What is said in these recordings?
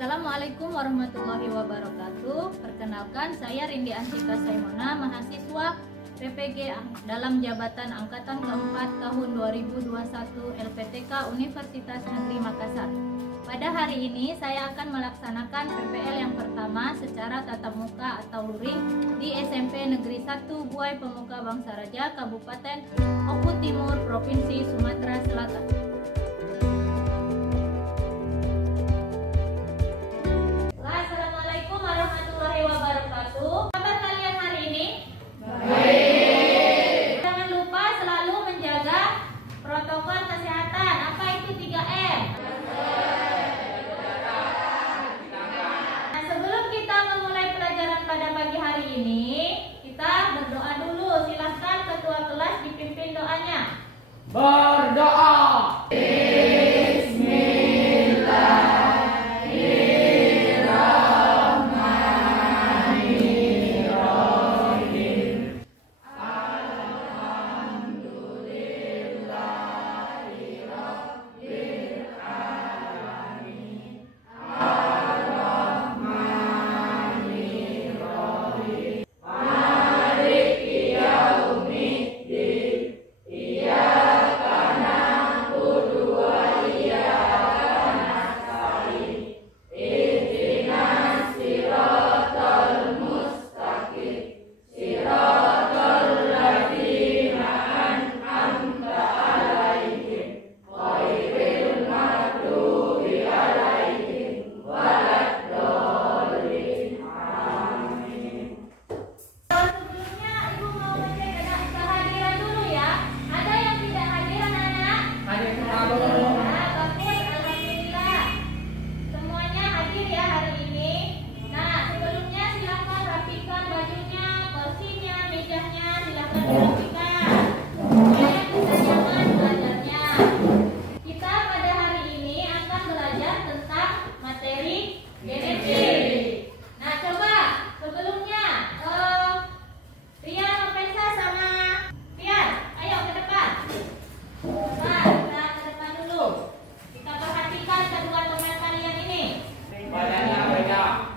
Assalamualaikum warahmatullahi wabarakatuh. Perkenalkan, saya Rindi Antika Saimona, mahasiswa PPG dalam jabatan Angkatan keempat tahun 2021 LPTK Universitas Negeri Makassar. Pada hari ini saya akan melaksanakan PPL yang pertama secara tatap muka atau luring di SMP Negeri 1 Buai Pemuka Bangsa Raja, Kabupaten Oku Timur, Provinsi Sumatera Selatan. Assalamualaikum warahmatullahi wabarakatuh. Kabar kalian hari ini? Baik. Jangan lupa selalu menjaga protokol kesehatan. Apa itu 3M? Nah, sebelum kita memulai pelajaran pada pagi hari ini, kita berdoa dulu. Silahkan ketua kelas dipimpin doanya. Berdoa.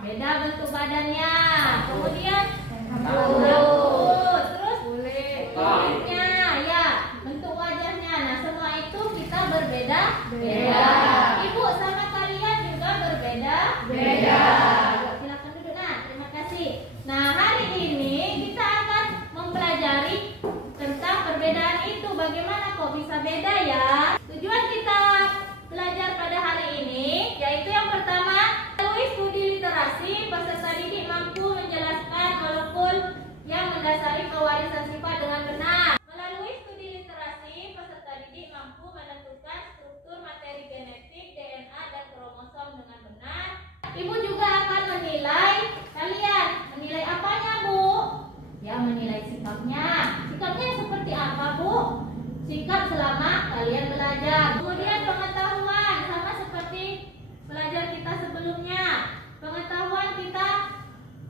Beda bentuk badannya, kemudian rambut, terus kulitnya, ya, bentuk wajahnya. Nah, semua itu kita berbeda-beda. Ibu sama kalian juga berbeda-beda. Silakan duduk. Nah, terima kasih. Nah, hari ini kita akan mempelajari tentang perbedaan itu. Bagaimana kok bisa beda ya? Tujuan kita belajar pada hari ini yaitu yang pertama, melalui studi literasi, peserta didik mampu menjelaskan molekul yang mendasari pewarisan sifat dengan benar. Melalui studi literasi, peserta didik mampu menentukan struktur materi genetik, DNA, dan kromosom dengan benar. Ibu juga akan menilai kalian. Menilai apanya, Bu? Ya, menilai sikapnya. Sikapnya seperti apa, Bu? Sikap selama kalian belajar. Kemudian pengetahuan, sama seperti belajar kita sebelumnya. Pengetahuan kita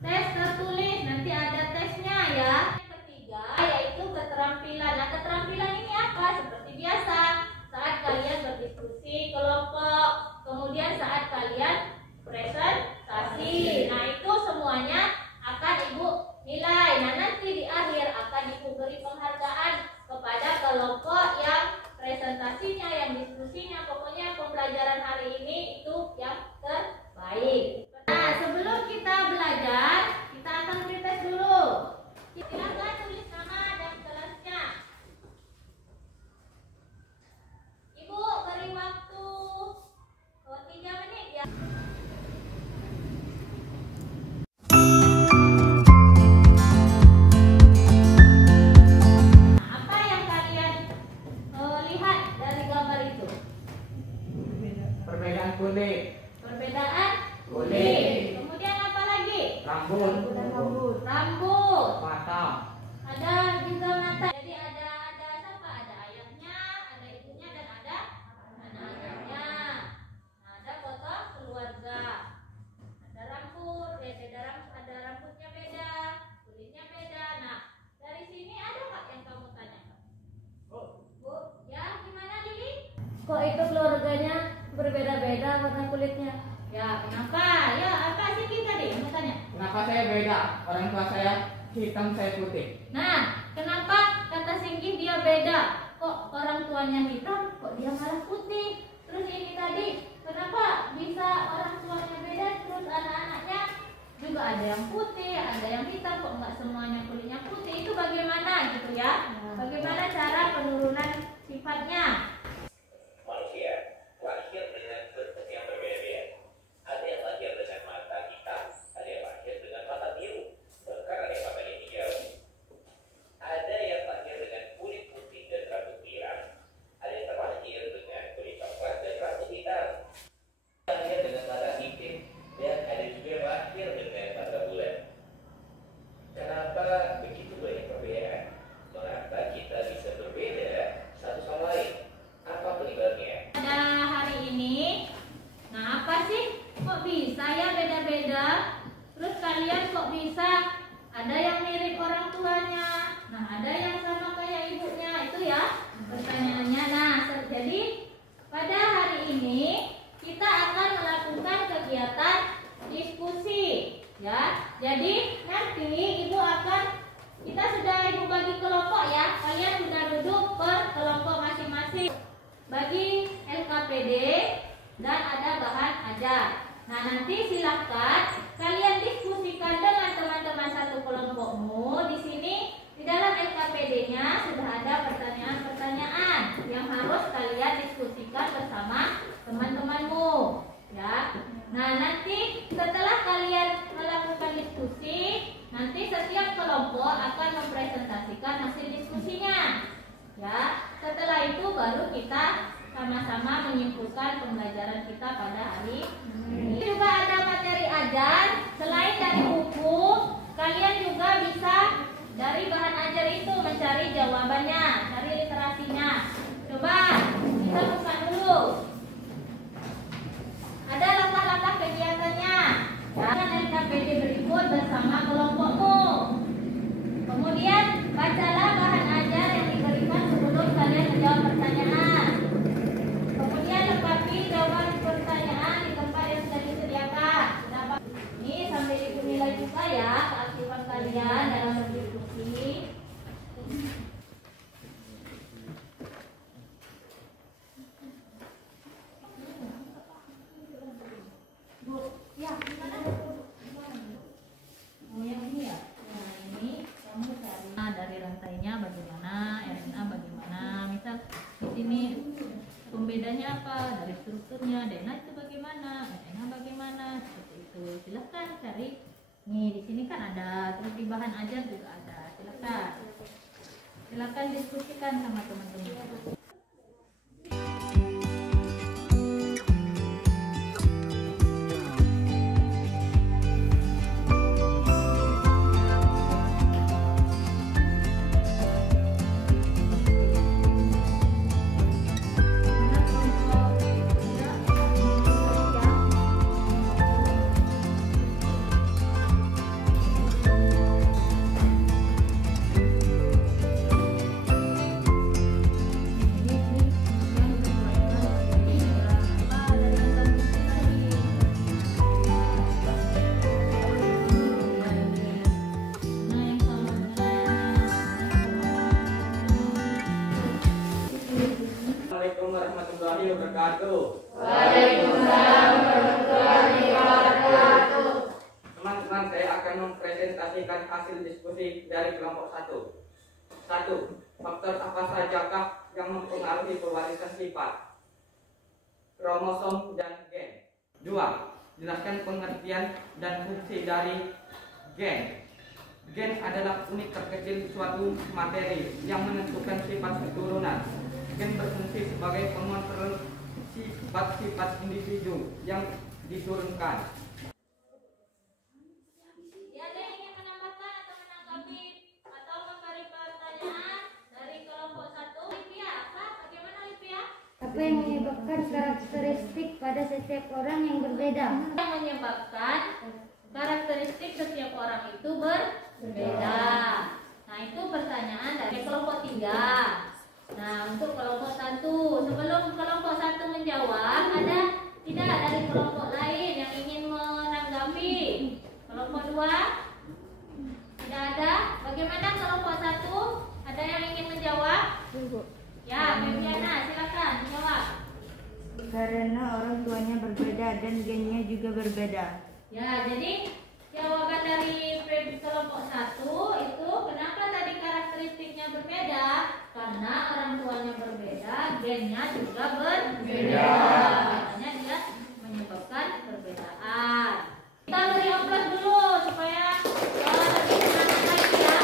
tes tertulis, nanti ada tesnya ya. Yang ketiga yaitu keterampilan. Nah, keterampilan ini apa? Seperti biasa, saat kalian berdiskusi kelompok, kemudian saat kalian presentasi. Nah, itu semuanya akan Ibu nilai. Nah, nanti di akhir akan Ibu beri penghargaan kepada kelompok yang presentasinya, yang diskusinya, pokoknya pembelajaran hari ini itu yang terbaik. Nah, sebelum kita belajar, kita akan pretest dulu. Silakan tulis nama dan kelasnya. Ibu beri waktu 3 menit ya. Apa yang kalian lihat dari gambar itu? Perbedaan kulit. Perbedaan Kulit. Kemudian apa lagi? Rambut. Rambut. Mata. Ada juga mata. Jadi ada siapa? Ada ayahnya, ada ibunya, dan ada anak-anaknya. Nah, ada foto keluarga. Ada rambut, ada rambutnya beda, kulitnya beda. Nah, dari sini ada nggak yang kamu tanyakan? Bu, ya gimana Lili? Kok itu keluarganya berbeda-beda warna kulitnya? Ya, kenapa? Ya, apa sih kita deh mau tanya? Kenapa saya beda? Orang tua saya hitam, saya putih. Nah, kenapa kata Singgi dia beda? Kok orang tuanya hitam, kok dia malah putih? Terus ini tadi, kenapa bisa orang tuanya beda, terus anak-anaknya juga ada yang putih, ada yang hitam, kok nggak semuanya kulitnya putih? Itu bagaimana gitu ya? Bagaimana cara penurunan sifatnya? Manusia lahir dengan bentuk yang berbeda-beda. Ada yang lahir dengan mata hitam, ada yang lahir dengan mata biru, bahkan ada yang matanya hijau. Ada yang lahir dengan kulit putih dan rambut pirang, ada yang terlahir dengan kulit coklat dan rambut hitam. Lahir dengan mata sipit dan ada juga yang lahir dengan mata bulat. Kenapa begitu banyak perbedaan? Mengapa kita bisa berbeda satu sama lain? Apa penyebabnya? Pada hari ini, nah apa sih? Kok bisa ya beda-beda? Terus kalian kok bisa ada yang mirip orang tuanya? Nah, ada yang sama kayak ibunya, itu ya pertanyaannya. Nah, jadi pada hari ini kita akan melakukan kegiatan diskusi, ya. Jadi nanti ibu akan, kita sudah ibu bagi kelompok ya. Kalian sudah duduk per kelompok masing-masing. Bagi LKPD dan ada bahan ajar. Nah, nanti silahkan kalian diskusikan dengan teman-teman satu kelompokmu. Di sini di dalam LKPD-nya sudah ada pertanyaan-pertanyaan yang harus kalian diskusikan bersama teman-temanmu, ya. Nah, nanti setelah kalian melakukan diskusi, nanti setiap kelompok akan mempresentasikan hasil diskusinya. Ya, setelah itu baru kita sama-sama menyimpulkan pembelajaran kita pada hari ini. Juga ada materi ajar, selain dari buku, kalian juga bisa dari bahan ajar itu mencari jawabannya, cari literasinya. Coba kita buka dulu. Ada langkah-langkah kegiatannya. Dan LKPD berikut bersama kelompokmu. Kemudian bacalah bahan ajar yang diberikan sebelum kalian menjawab pertanyaan. Kemudian lengkapi jawaban pertanyaan di tempat yang sudah disediakan. Ini sambil dinilai juga ya keaktifan kalian dalam berdiskusi. Ya, oh yang ini ya. Nah, ini kamu cari dari rantainya bagaimana, RNA bagaimana. Misal di sini pembedanya apa, dari strukturnya, DNA itu bagaimana, RNA bagaimana, seperti itu. Silahkan cari. Nih di sini kan ada, terus di bahan ajar juga ada. Silahkan diskusikan sama teman-teman. Assalamualaikum warahmatullahi wabarakatuh. Waalaikumsalam warahmatullahi wabarakatuh. Teman-teman, saya akan mempresentasikan hasil diskusi dari kelompok 1. 1. Faktor apa sajakah yang mempengaruhi pewarisan sifat? Kromosom dan gen. 2. Jelaskan pengertian dan fungsi dari gen. Gen adalah unit terkecil suatu materi yang menentukan sifat keturunan. Gen berfungsi sebagai pengontrol sifat-sifat individu yang diturunkan. Ada yang ingin menambahkan atau menanggapi atau memberi pertanyaan dari kelompok 1? Lipia, apa? Bagaimana Lipia? Apa yang menyebabkan karakteristik pada setiap orang yang berbeda? Yang menyebabkan karakteristik setiap orang itu berbeda. Nah, itu pertanyaan dari kelompok 3. Nah, untuk kelompok 1, sebelum kelompok 1 menjawab, ada tidak dari kelompok lain yang Ya, Febiana, silakan jawab. Karena orang tuanya berbeda dan gennya juga berbeda. Ya, jadi jawaban dari kelompok 1 itu kenapa tadi karakteristiknya berbeda? Karena orang tuanya berbeda, gennya juga berbeda. Makanya dia menyebabkan perbedaan. Kita beri aplaus dulu supaya lebih semangat lagi ya.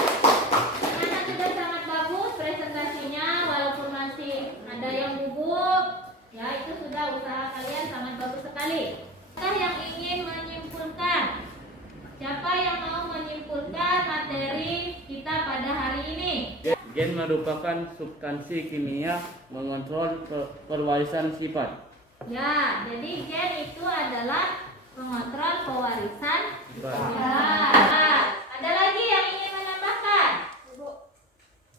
Anak sudah sangat bagus presentasinya, walaupun masih ada yang gugup. Ya, itu sudah usaha kalian sangat bagus sekali. Kita yang ingin menyimpulkan. Siapa yang mau menyimpulkan materi kita pada hari ini? Gen merupakan substansi kimia mengontrol perwarisan sifat. Ya, jadi gen itu adalah pengontrol pewarisan Sifat. sifat. Ada lagi yang ingin menambahkan?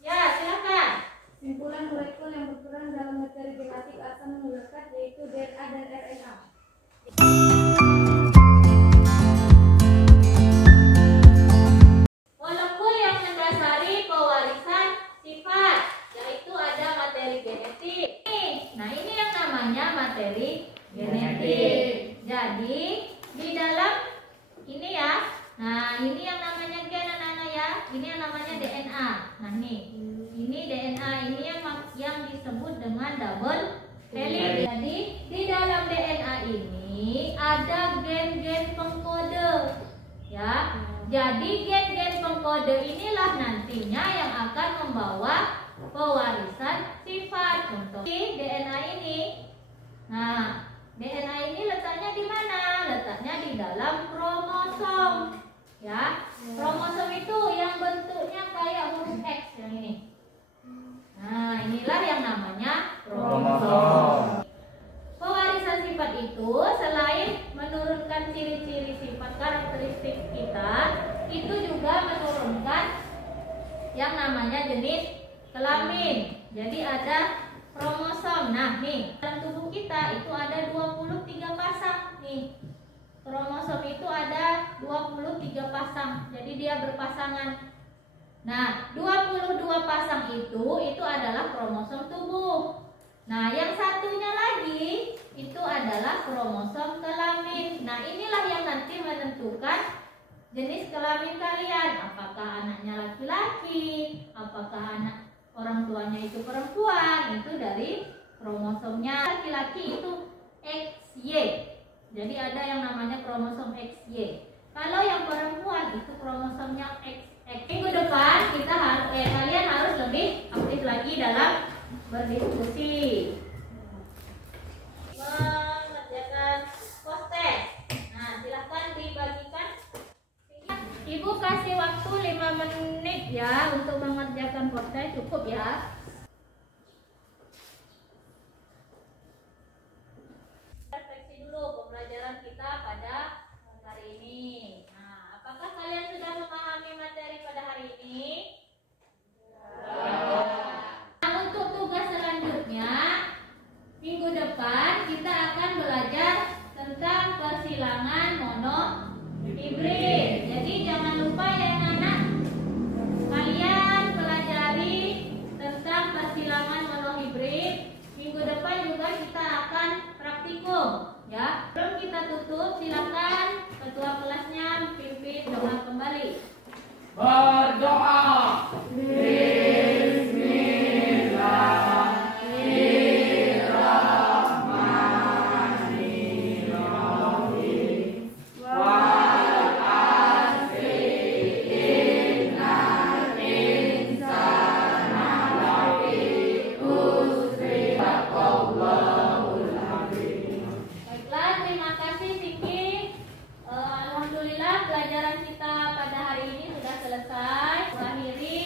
Ya, silakan. Simpulan molekul yang berperan dalam materi genetik akan melekat yaitu DNA dan RNA. Molekul yang mendasari pewarisan sifat, yaitu ada materi genetik. Nah, ini yang namanya materi genetik. Jadi, di dalam ini ya. Nah, ini yang namanya gen anak-anak ya. Ini yang namanya DNA. Nah, nih. Ini DNA ini yang disebut dengan double helix. Jadi, di dalam DNA ini ada gen-gen pengkode. Ya. Jadi gen-gen pengkode inilah nantinya yang akan membawa pewarisan sifat. Contoh di DNA ini. Nah, DNA ini letaknya di mana? Letaknya di dalam kromosom. Ya, kromosom itu yang bentuknya kayak huruf X yang ini. Nah, inilah yang namanya kromosom. Pewarisan sifat itu selain menurunkan ciri-ciri sifat karakteristik kita, itu juga menurunkan yang namanya jenis kelamin. Jadi ada kromosom. Nah, nih, dalam tubuh kita itu ada 23 pasang nih. Kromosom itu ada 23 pasang. Jadi dia berpasangan. Nah, 22 pasang itu adalah kromosom tubuh. Nah, yang satunya lagi itu adalah kromosom kelamin. Nah, inilah yang nanti menentukan jenis kelamin kalian. Apakah anaknya laki-laki, apakah anak orang tuanya itu perempuan, itu dari kromosomnya. Laki-laki itu XY. Jadi ada yang namanya kromosom XY. Kalau yang perempuan itu kromosomnya XX. Minggu depan kalian harus lebih aktif lagi dalam berdiskusi. Mengerjakan post-test. Nah, silakan dibagikan. Ibu kasih waktu 5 menit ya untuk mengerjakan post-test, cukup ya. Refleksi dulu pembelajaran kita pada hari ini. Nah, apakah kalian sudah memahami materi pada hari ini? Nah, untuk tugas selanjutnya, minggu depan kita akan belajar tentang persilangan monohibrid. Jadi jangan lupa ya anak-anak, kalian pelajari tentang persilangan monohibrid. Minggu depan juga kita akan praktikum ya. Sebelum kita tutup, silakan ketua kelasnya pimpin doa kembali. Berdoa. Baiklah, terima kasih Siki. Alhamdulillah pelajaran kita pada hari ini sudah selesai. Akhiri